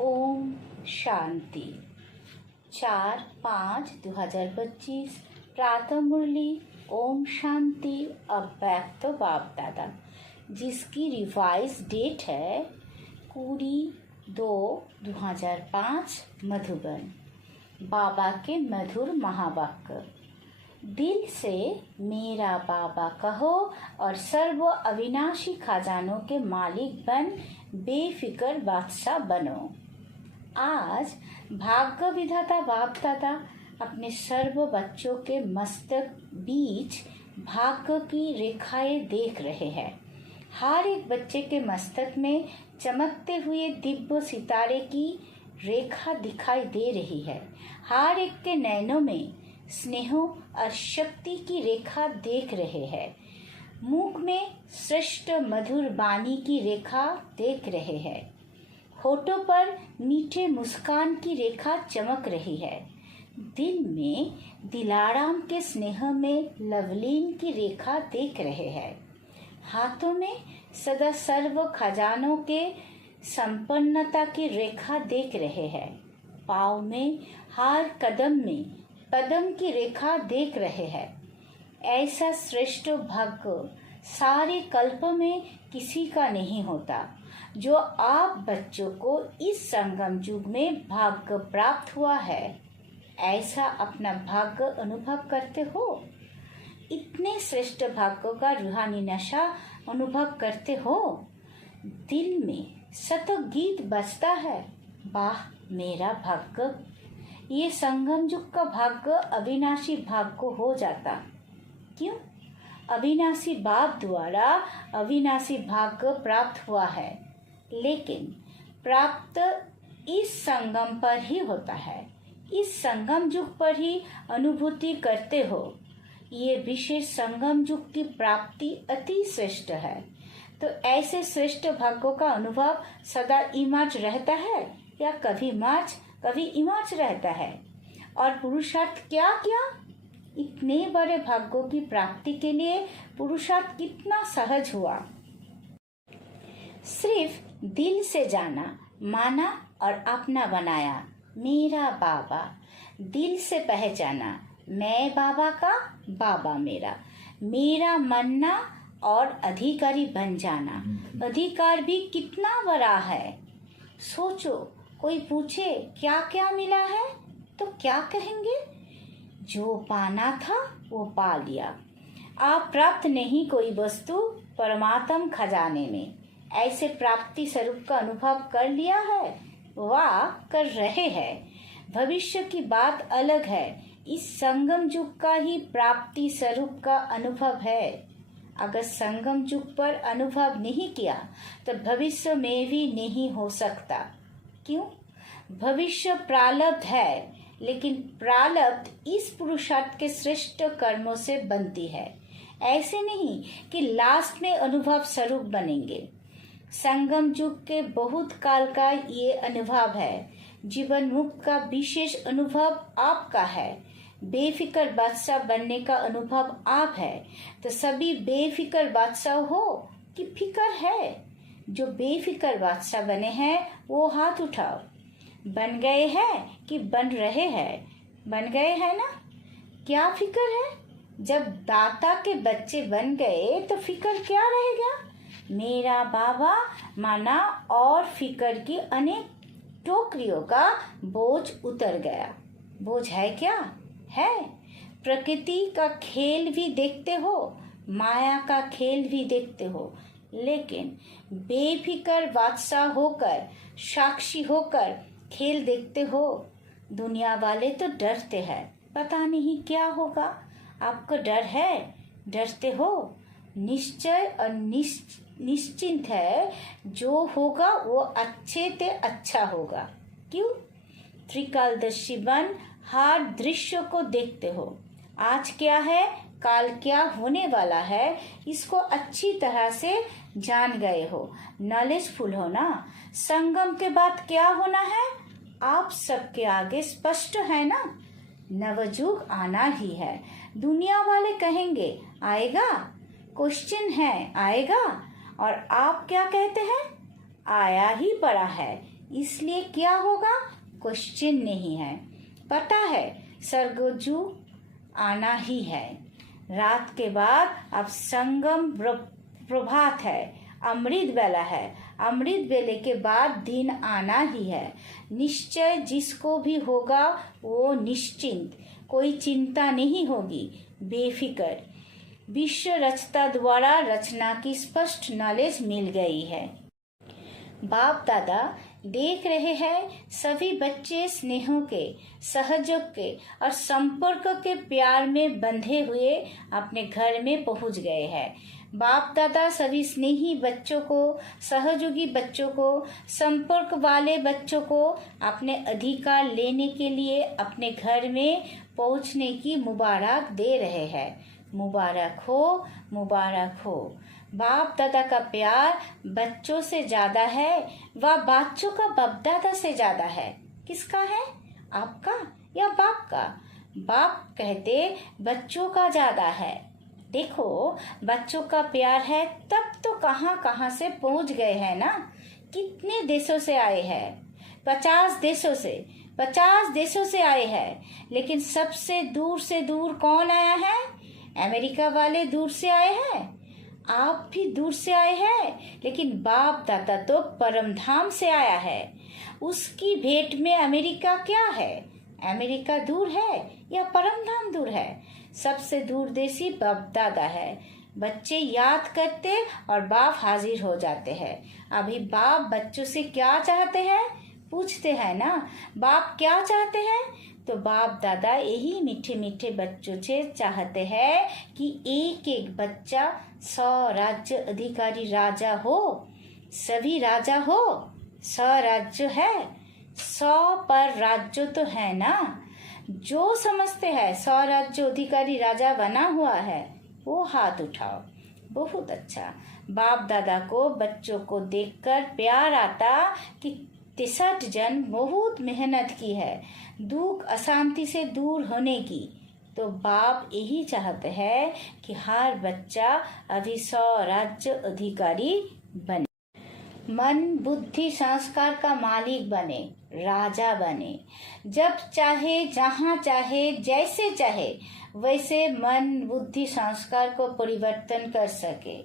ओम शांति। 4/5/2025 प्रातः मुरली ओम शांति अव्यक्त बाप दादा, जिसकी रिवाइज डेट है 20/2/2005 मधुबन। बाबा के मधुर महावाक्य। दिल से मेरा बाबा कहो और सर्व अविनाशी खजानों के मालिक बन बेफिक्र बादशाह बनो। आज भाग्य विधाता बाप दादा अपने सर्व बच्चों के मस्तक बीच भाग्य की रेखाएं देख रहे हैं। हर एक बच्चे के मस्तक में चमकते हुए दिव्य सितारे की रेखा दिखाई दे रही है। हर एक के नैनों में स्नेह और शक्ति की रेखा देख रहे हैं। मुख में श्रेष्ठ मधुर वाणी की रेखा देख रहे हैं। होठों पर मीठे मुस्कान की रेखा चमक रही है। दिल में दिलाराम के स्नेह में लवलीन की रेखा देख रहे हैं। हाथों में सदा सर्व खजानों के संपन्नता की रेखा देख रहे हैं। पाँव में हर कदम में पदम की रेखा देख रहे हैं। ऐसा श्रेष्ठ भाग्य सारे कल्प में किसी का नहीं होता, जो आप बच्चों को इस संगम युग में भाग्य प्राप्त हुआ है। ऐसा अपना भाग्य अनुभव करते हो? इतने श्रेष्ठ भाग्यों का रूहानी नशा अनुभव करते हो? दिल में सतत गीत बजता है, वाह मेरा भाग्य। ये संगम युग का भाग्य अविनाशी भाग्य हो जाता। क्यों? अविनाशी बाप द्वारा अविनाशी भाग्य प्राप्त हुआ है, लेकिन प्राप्त इस संगम पर ही होता है। इस संगम युग पर ही अनुभूति करते हो। ये विशेष संगम युग की प्राप्ति अति श्रेष्ठ है। तो ऐसे श्रेष्ठ भाग्यों का अनुभव सदा इमाज रहता है या कभी मार्च कभी इमाज रहता है। और पुरुषार्थ क्या क्या? इतने बड़े भाग्यों की प्राप्ति के लिए पुरुषार्थ कितना सहज हुआ। सिर्फ दिल से जाना, माना और अपना बनाया मेरा बाबा। दिल से पहचाना, मैं बाबा का, बाबा मेरा। मेरा मानना और अधिकारी बन जाना। अधिकार भी कितना बड़ा है। सोचो, कोई पूछे क्या क्या मिला है तो क्या कहेंगे? जो पाना था वो पा लिया। आप प्राप्त नहीं कोई वस्तु परमात्म खजाने में। ऐसे प्राप्ति स्वरूप का अनुभव कर लिया है, वाह कर रहे हैं। भविष्य की बात अलग है। इस संगम युग का ही प्राप्ति स्वरूप का अनुभव है। अगर संगम युग पर अनुभव नहीं किया तो भविष्य में भी नहीं हो सकता। क्यों? भविष्य प्रारब्ध है, लेकिन प्रारब्ध इस पुरुषार्थ के श्रेष्ठ कर्मों से बनती है। ऐसे नहीं कि लास्ट में अनुभव स्वरूप बनेंगे। संगम युग के बहुत काल का ये अनुभव है। जीवन मुक्त का विशेष अनुभव आपका है। बेफिक्र बादशाह बनने का अनुभव आप है। तो सभी बेफिक्र बादशाह हो कि फिक्र है? जो बेफिक्र बादशाह बने हैं वो हाथ उठाओ। बन गए हैं कि बन रहे हैं? बन गए हैं ना? क्या फिक्र है? जब दाता के बच्चे बन गए तो फिक्र क्या रहेगा? मेरा बाबा माना और फिक्र की अनेक टोकरियों का बोझ उतर गया। बोझ है क्या? है। प्रकृति का खेल भी देखते हो, माया का खेल भी देखते हो, लेकिन बेफिक्र बादशाह होकर, साक्षी होकर खेल देखते हो। दुनिया वाले तो डरते हैं, पता नहीं क्या होगा। आपको डर है? डरते हो? निश्चय और निश्चिंत है, जो होगा वो अच्छे से अच्छा होगा। क्यों? त्रिकालदर्शी बन हर दृश्य को देखते हो। आज क्या है, काल क्या होने वाला है, इसको अच्छी तरह से जान गए हो। नॉलेजफुल हो ना। संगम के बाद क्या होना है, आप सबके आगे स्पष्ट है ना। नवयुग आना ही है। दुनिया वाले कहेंगे आएगा, क्वेश्चन है आएगा, और आप क्या कहते हैं? आया ही पड़ा है। इसलिए क्या होगा, क्वेश्चन नहीं है। पता है सरगुजू आना ही है। रात के बाद अब संगम प्रभात है, अमृत बेला है। अमृत बेले के बाद दिन आना ही है। निश्चय जिसको भी होगा वो निश्चिंत, कोई चिंता नहीं होगी, बेफिक्र। विश्व रचता द्वारा रचना की स्पष्ट नॉलेज मिल गई है। बाप दादा देख रहे हैं सभी बच्चे स्नेहों के, सहयोग के और संपर्क के प्यार में बंधे हुए अपने घर में पहुंच गए हैं। बाप दादा सभी स्नेही बच्चों को, सहयोगी बच्चों को, संपर्क वाले बच्चों को अपने अधिकार लेने के लिए अपने घर में पहुंचने की मुबारक दे रहे हैं। मुबारक हो, मुबारक हो। बाप दादा का प्यार बच्चों से ज्यादा है व बच्चों का बाप दादा से ज्यादा है। किसका है, आपका या बाप का? बाप कहते बच्चों का ज्यादा है। देखो बच्चों का प्यार है तब तो कहाँ कहाँ से पहुंच गए हैं ना। कितने देशों से आए हैं, 50 देशों से आए हैं। लेकिन सबसे दूर से दूर कौन आया है? अमेरिका वाले दूर से आए हैं। आप भी दूर से आए हैं, लेकिन बाप दादा तो परम धाम से आया है। उसकी भेंट में अमेरिका क्या है? अमेरिका दूर है या परम धाम दूर है? सबसे दूरदेशी बाप दादा है। बच्चे याद करते और बाप हाजिर हो जाते हैं। अभी बाप बच्चों से क्या चाहते हैं पूछते हैं ना, बाप क्या चाहते हैं? तो बाप दादा यही मीठे मीठे बच्चों से चाहते हैं कि एक एक बच्चा 100 राज्य अधिकारी राजा हो। सभी राजा हो, 100 राज्य है, 100 पर राज्य तो है ना। जो समझते हैं 100 राज्य अधिकारी राजा बना हुआ है वो हाथ उठाओ। बहुत अच्छा। बाप दादा को बच्चों को देखकर प्यार आता कि 63 जन बहुत मेहनत की है दुख अशांति से दूर होने की। तो बाप यही चाहते हैं कि हर बच्चा अभी 100 राज्य अधिकारी बने, मन बुद्धि संस्कार का मालिक बने, राजा बने। जब चाहे, जहाँ चाहे, जैसे चाहे वैसे मन बुद्धि संस्कार को परिवर्तन कर सके।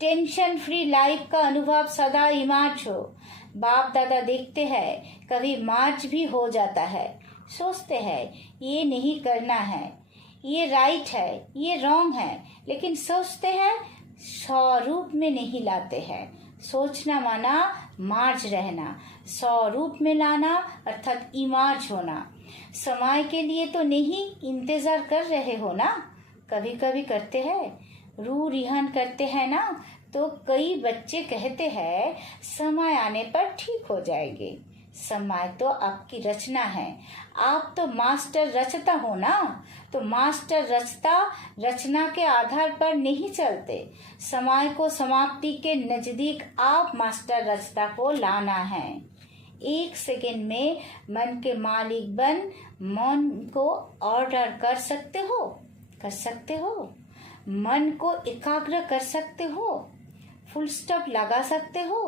टेंशन फ्री लाइफ का अनुभव सदा इमार्च हो। बाप दादा देखते हैं कभी मार्च भी हो जाता है। सोचते हैं ये नहीं करना है, ये राइट है, ये रॉन्ग है, लेकिन सोचते हैं स्वरूप में नहीं लाते हैं। सोचना माना मार्च रहना, स्वरूप में लाना अर्थात इमार्च होना। समय के लिए तो नहीं इंतजार कर रहे हो ना, कभी कभी करते हैं, रू रिहान करते हैं ना। तो कई बच्चे कहते हैं समय आने पर ठीक हो जाएंगे। समय तो आपकी रचना है, आप तो मास्टर रचता हो ना। तो मास्टर रचता रचना के आधार पर नहीं चलते। समय को समाप्ति के नजदीक आप मास्टर रचता को लाना है। 1 सेकेंड में मन के मालिक बन मन को ऑर्डर कर सकते हो, मन को एकाग्र कर सकते हो, फुल स्टॉप लगा सकते हो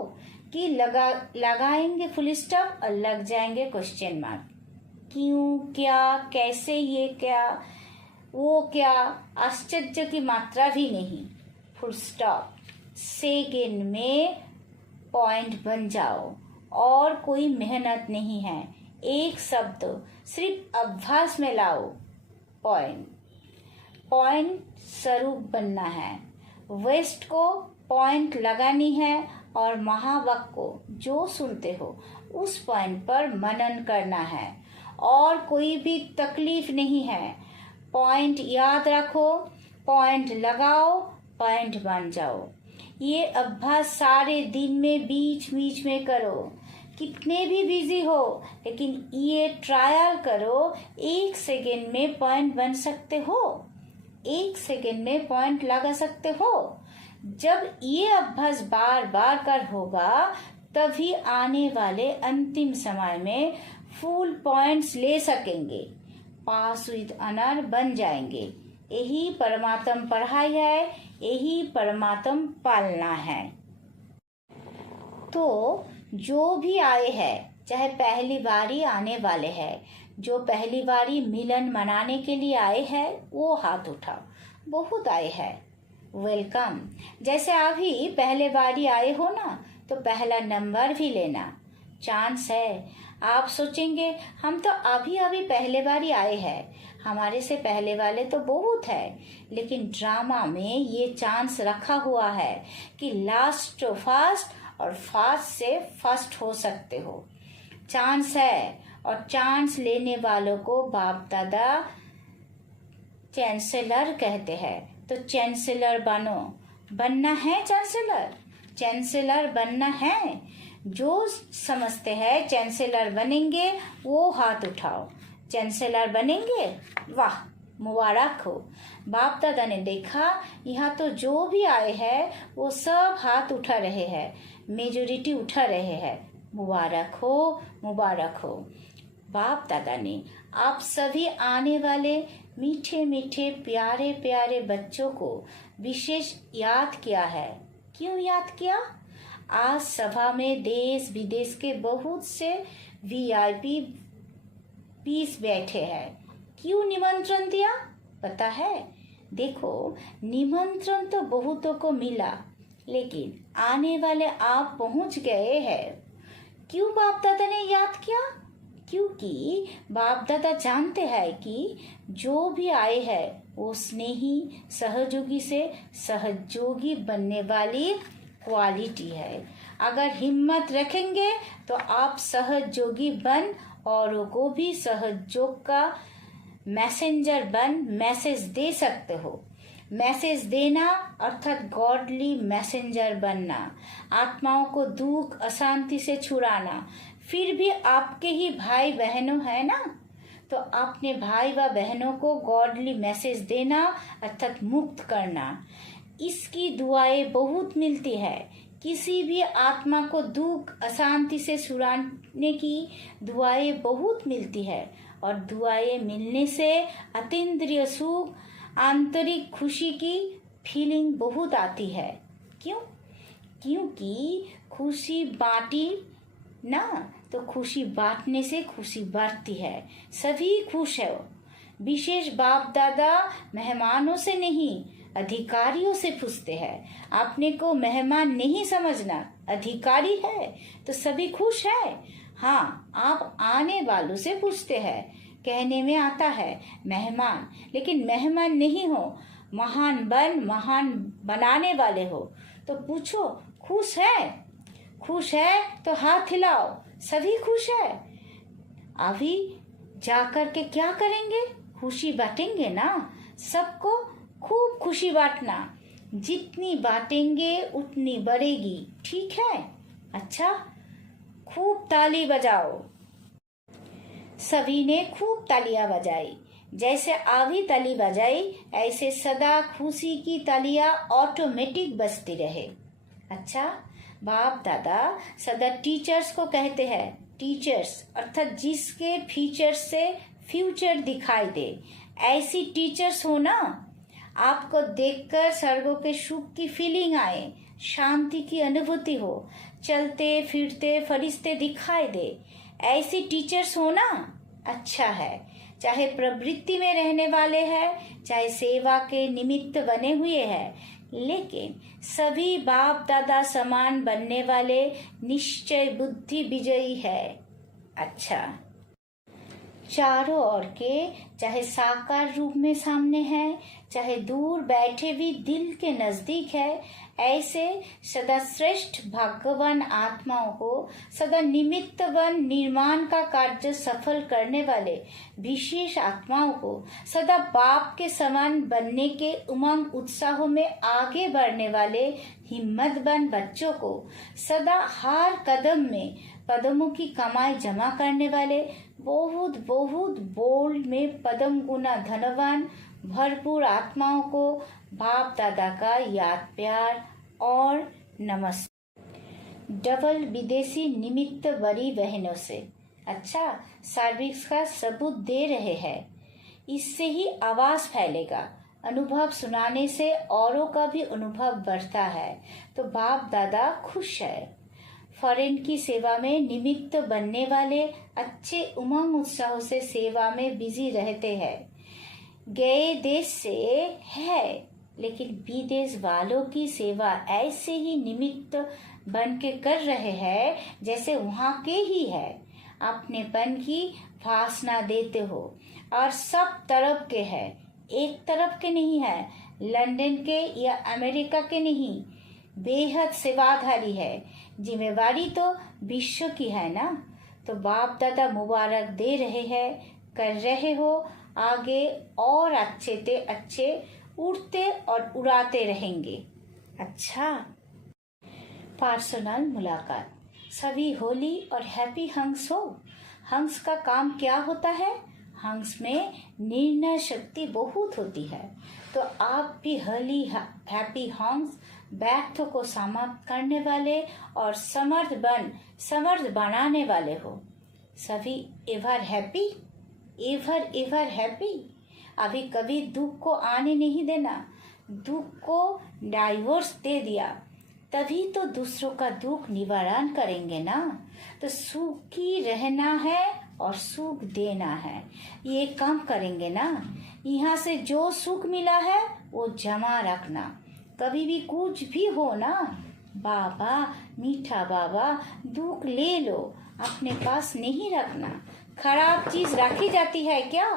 कि लगाएंगे फुल स्टॉप और लग जाएंगे क्वेश्चन मार्क। क्यों, क्या, कैसे, ये क्या, वो क्या, आश्चर्य की मात्रा भी नहीं। Full stop. सेकेंड में पॉइंट बन जाओ और कोई मेहनत नहीं है। एक शब्द सिर्फ अभ्यास में लाओ। पॉइंट स्वरूप बनना है। वेस्ट को पॉइंट लगानी है और महावाक्य को जो सुनते हो उस पॉइंट पर मनन करना है और कोई भी तकलीफ नहीं है। पॉइंट याद रखो, पॉइंट लगाओ, पॉइंट बन जाओ। ये अभ्यास सारे दिन में बीच बीच में करो। कितने भी बिजी हो लेकिन ये ट्रायल करो। 1 सेकेंड में पॉइंट बन सकते हो, 1 सेकेंड में पॉइंट लगा सकते हो। जब ये अभ्यास बार बार कर होगा तभी आने वाले अंतिम समय में फुल पॉइंट्स ले सकेंगे, पास विद ऑनर बन जाएंगे। यही परमात्म पढ़ाई है, यही परमात्म पालना है। तो जो भी आए हैं चाहे पहली बारी आने वाले हैं, जो पहली बारी मिलन मनाने के लिए आए हैं वो हाथ उठाओ। बहुत आए हैं, वेलकम। जैसे अभी पहले बारी आए हो ना, तो पहला नंबर भी लेना, चांस है। आप सोचेंगे हम तो अभी अभी पहले बारी आए हैं, हमारे से पहले वाले तो बहुत है, लेकिन ड्रामा में ये चांस रखा हुआ है कि लास्ट तो फर्स्ट और फास्ट से फर्स्ट हो सकते हो। चांस है, और चांस लेने वालों को बाप दादा चांसलर कहते हैं। तो चांसलर बनो, बनना है चांसलर, चांसलर बनना है। जो समझते हैं चांसलर बनेंगे वो हाथ उठाओ। चांसलर बनेंगे, वाह, मुबारक हो। बाप दादा ने देखा यहाँ तो जो भी आए हैं वो सब हाथ उठा रहे हैं, मेजोरिटी उठा रहे हैं। मुबारक हो, मुबारक हो। बाप दादा ने आप सभी आने वाले मीठे मीठे प्यारे प्यारे बच्चों को विशेष याद किया है। क्यों याद किया? आज सभा में देश विदेश के बहुत से वीआईपी पीस बैठे हैं। क्यों निमंत्रण दिया पता है? देखो, निमंत्रण तो बहुतों को मिला, लेकिन आने वाले आप पहुंच गए हैं। क्यों बाप दादा ने याद किया? क्योंकि बाप दादा जानते हैं कि जो भी आए हैं वो स्नेही सहयोगी से सहयोगी बनने वाली क्वालिटी है। अगर हिम्मत रखेंगे तो आप सहयोगी बन औरों को भी सहयोग का मैसेंजर बन मैसेज दे सकते हो। मैसेज देना अर्थात गॉडली मैसेंजर बनना, आत्माओं को दुख अशांति से छुड़ाना। फिर भी आपके ही भाई बहनों है ना, तो अपने भाई व बहनों को गॉडली मैसेज देना अर्थात मुक्त करना। इसकी दुआएं बहुत मिलती है। किसी भी आत्मा को दुख अशांति से छुड़ाने की दुआएं बहुत मिलती है, और दुआएं मिलने से अतीन्द्रिय सुख, आंतरिक खुशी की फीलिंग बहुत आती है। क्यों? क्योंकि खुशी बांटी ना, तो खुशी बांटने से खुशी बढ़ती है, सभी खुश है। विशेष बाप दादा मेहमानों से नहीं, अधिकारियों से पूछते हैं। अपने को मेहमान नहीं समझना, अधिकारी है तो सभी खुश है। हाँ, आप आने वालों से पूछते हैं, कहने में आता है मेहमान, लेकिन मेहमान नहीं हो, महान बनाने वाले हो। तो पूछो खुश है? खुश है तो हाथ हिलाओ, सभी खुश है। अभी जाकर के क्या करेंगे? खुशी बांटेंगे ना, सबको खूब खुशी बांटना। जितनी बांटेंगे उतनी बढ़ेगी, ठीक है? अच्छा, खूब ताली बजाओ। सभी ने खूब तालियां बजाई। जैसे अभी ताली बजाई, ऐसे सदा खुशी की तालियां ऑटोमेटिक बजती रहे। अच्छा, बाप दादा सदा टीचर्स को कहते हैं, टीचर्स अर्थात जिसके फीचर्स से फ्यूचर दिखाई दे, ऐसी टीचर्स हो ना। आपको देखकर सर्वों के सुख की फीलिंग आए, शांति की अनुभूति हो, चलते फिरते फरिश्ते दिखाई दे, ऐसी टीचर्स हो ना। अच्छा है, चाहे प्रवृत्ति में रहने वाले हैं, चाहे सेवा के निमित्त बने हुए हैं, लेकिन सभी बाप दादा समान बनने वाले निश्चय बुद्धि विजयी है। अच्छा, चारों ओर के चाहे साकार रूप में सामने है, चाहे दूर बैठे भी दिल के नजदीक है, ऐसे सदा श्रेष्ठ भगवान आत्माओं को सदा निमित्त बन निर्माण का कार्य सफल करने वाले विशेष आत्माओं को सदा बाप के समान बनने के उमंग उत्साह में आगे बढ़ने वाले हिम्मतवान बच्चों को सदा हर कदम में पदमों की कमाई जमा करने वाले बहुत बहुत बोल्ड में पदम गुना धनवान भरपूर आत्माओं को बाप दादा का याद प्यार और नमस्ते। डबल विदेशी निमित्त बड़ी बहनों से अच्छा सर्विस का सबूत दे रहे हैं। इससे ही आवाज फैलेगा, अनुभव सुनाने से औरों का भी अनुभव बढ़ता है। तो बाप दादा खुश है। फॉरेन की सेवा में निमित्त बनने वाले अच्छे उमंग उत्साह से सेवा में बिजी रहते हैं। गए देश से है, लेकिन विदेश वालों की सेवा ऐसे ही निमित्त बन के कर रहे हैं जैसे वहाँ के ही है। अपनेपन की भाषणा देते हो और सब तरफ के है, एक तरफ के नहीं है, लंदन के या अमेरिका के नहीं। बेहद सेवाधारी है। जिम्मेवारी तो विश्व की है ना। तो बाप दादा मुबारक दे रहे हैं, कर रहे हो आगे और अच्छे ते अच्छे उड़ते और उड़ाते रहेंगे। अच्छा, पर्सनल मुलाकात। सभी होली और हैप्पी हंस हो। हंस का काम क्या होता है? हंस में निर्णय शक्ति बहुत होती है। तो आप भी होली हैप्पी हंस व्यक्तों को समाप्त करने वाले और समर्थ बनाने वाले हो। सभी एवर हैप्पी, एवर हैप्पी। अभी कभी दुख को आने नहीं देना। दुख को डाइवोर्स दे दिया, तभी तो दूसरों का दुख निवारण करेंगे ना। तो सुखी रहना है और सुख देना है, ये काम करेंगे ना। यहाँ से जो सुख मिला है वो जमा रखना। कभी भी कुछ भी हो ना, बाबा मीठा बाबा दुख ले लो, अपने पास नहीं रखना। खराब चीज रखी जाती है क्या?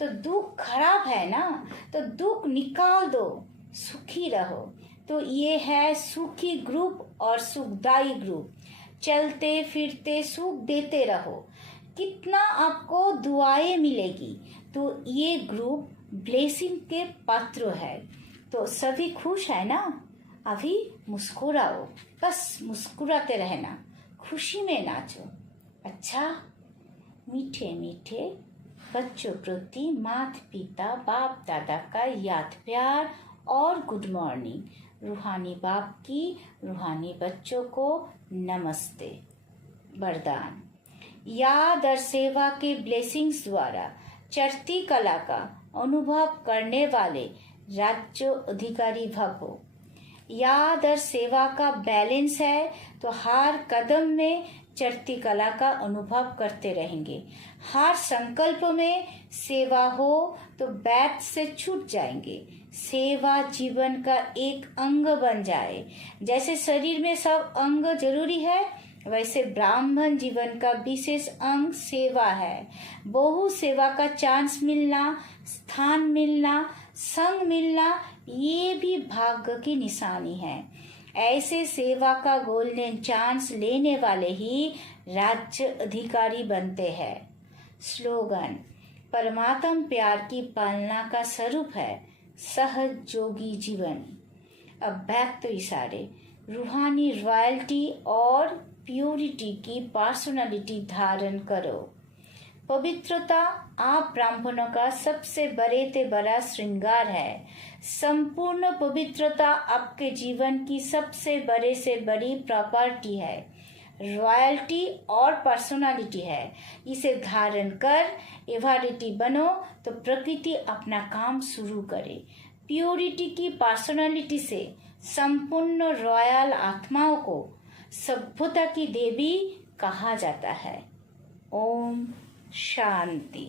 तो दुख खराब है ना, तो दुख निकाल दो, सुखी रहो। तो ये है सुखी ग्रुप और सुखदाई ग्रुप। चलते फिरते सुख देते रहो, कितना आपको दुआएं मिलेगी। तो ये ग्रुप ब्लेसिंग के पात्र है। तो सभी खुश है ना? अभी मुस्कुराओ, बस मुस्कुराते रहना, खुशी में नाचो। अच्छा, मीठे मीठे बच्चों प्रति माता पिता बाप दादा का याद प्यार और गुड मॉर्निंग। रूहानी बाप की रूहानी बच्चों को नमस्ते। वरदान। याद और सेवा के ब्लेसिंग्स द्वारा चढ़ती कला का अनुभव करने वाले राज्य अधिकारी भव हो। याद और सेवा का बैलेंस है तो हर कदम में चढ़ती कला का अनुभव करते रहेंगे। हर संकल्प में सेवा हो तो बैठ से छूट जाएंगे। सेवा जीवन का एक अंग बन जाए। जैसे शरीर में सब अंग जरूरी है, वैसे ब्राह्मण जीवन का विशेष अंग सेवा है। बहु सेवा का चांस मिलना, स्थान मिलना, संग मिलना, ये भी भाग्य की निशानी है। ऐसे सेवा का गोल्डन चांस लेने वाले ही राज्य अधिकारी बनते हैं। स्लोगन। परमात्म प्यार की पालना का स्वरूप है सहज जोगी जीवन। अब बैक तो इशारे। रूहानी रॉयल्टी और प्योरिटी की पर्सनालिटी धारण करो। पवित्रता आप ब्राह्मणों का सबसे बड़े से बड़ा श्रृंगार है। संपूर्ण पवित्रता आपके जीवन की सबसे बड़े से बड़ी प्रॉपर्टी है। रॉयल्टी और पर्सनालिटी है। इसे धारण कर एवरिटी बनो तो प्रकृति अपना काम शुरू करे। प्योरिटी की पर्सनालिटी से संपूर्ण रॉयल आत्माओं को सभ्यता की देवी कहा जाता है। ओम शांति।